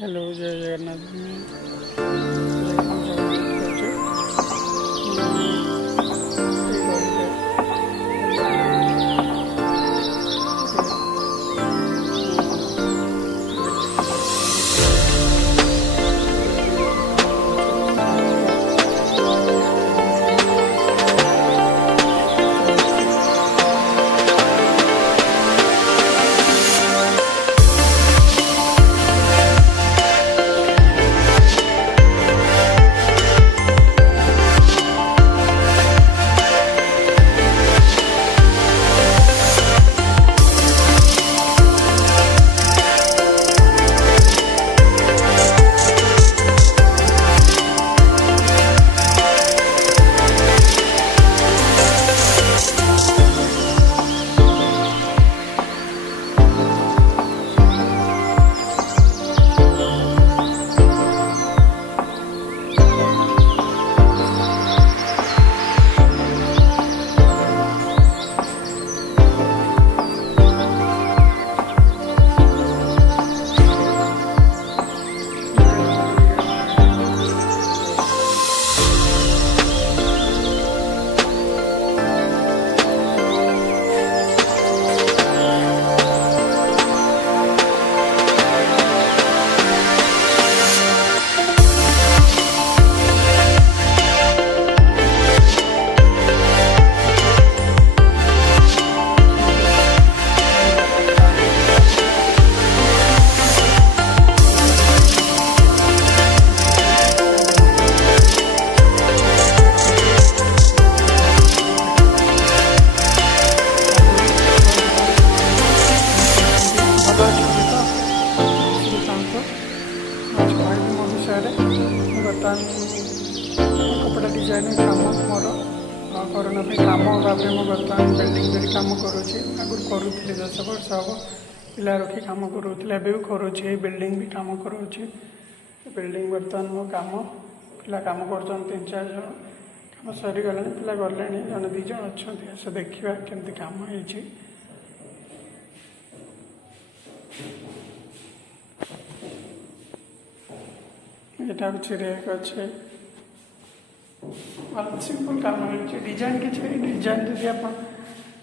Hello जय जगन्नाथ। बर्तमान कपड़ा डिजाइन कम मोर कोरोना कम अभाव में बर्तमान बिल्डिंग कर कम करुँचे आगुरी करुँचे 10 वर्ष हम पिला रखी कम करूँ भी करुँचे बिल्डिंग भी कम करुँचे बिल्डिंग बर्तमान मो कम पिला कम कर 3-4 जन कम सरीगला पिला गले जन 2 जन अच्छा से देखा केमती कम हो यहाँ हूँ रेक अच्छे भल सिंपल कम हो डिजाइन किसी डिजाइन जब आप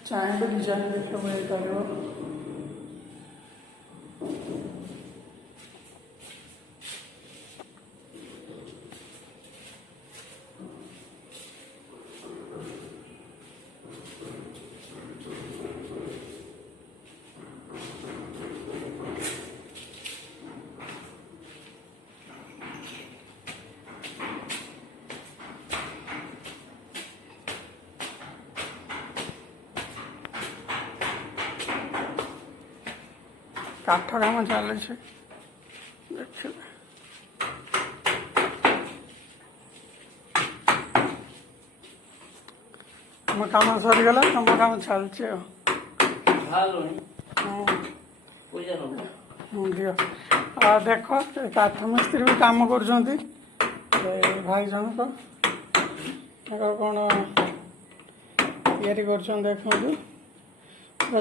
चाहे डिजाइन देख पार काठ काम चले देख तुम कम सरीगला तुम कम चलचे दिख देख काठ मिस्त्री भी कम कर भाई जनक कौन या देखते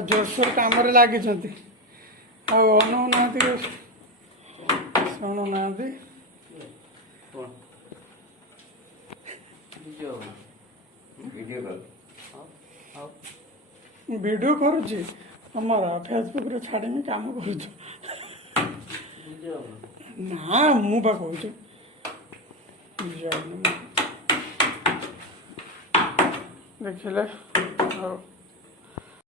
जोरसोर कम लगी अनुना शुणुना वीडियो करुच्ची तुमर फेसबुक रे छाड़ी काम कर मुझे कहूँ देखिले।